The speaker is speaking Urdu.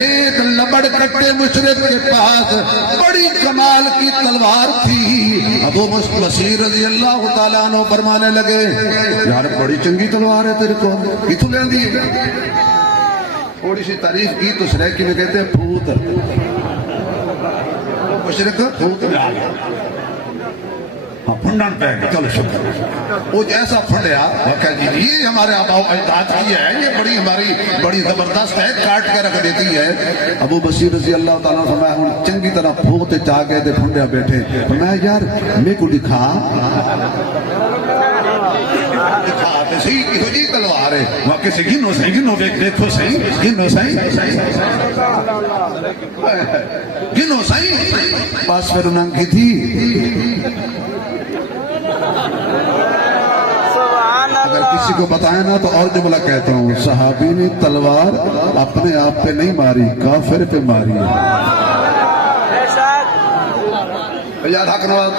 ایک لبڑ کٹے مشرق کے پاس بڑی کمال کی تلوار تھی۔ ابو بصیر رضی اللہ تعالیٰ عنہ فرمانے لگے یار بڑی چنگی تلوار ہے تیرے کو، کتوں لے دی؟ تھوڑی سی تعریف کی تو سریکی میں کہتے ہیں پھوت، مشرق پھوت پھنڈن پہ گئے، چلو شکر وہ جیسا پھنڈیا وہ کہہ جی یہ ہمارے آباؤ اجداد کی ہے، یہ بڑی ہماری بڑی زبردست ہے، کاٹ کے رکھ دیتی ہے۔ ابو بصیر رضی اللہ تعالیٰ فرمایا ہوں چنگی طرح پھوت چاہ گئے تھے، پھنڈیا بیٹھے، فرمایا یار میں کو دکھا تے صحیح کہو جی تلوار ہے، واقعی سے گنو صحیح، گنو دیکھو صحیح، گنو صحیح، گنو صحیح۔ بس پھر انہوں کی تھی اگر کسی کو بتائے نا تو اور جملہ کہتا ہوں، صحابی نے تلوار اپنے آپ پہ نہیں ماری، کافر پہ ماری ہے۔ یاد حق نواز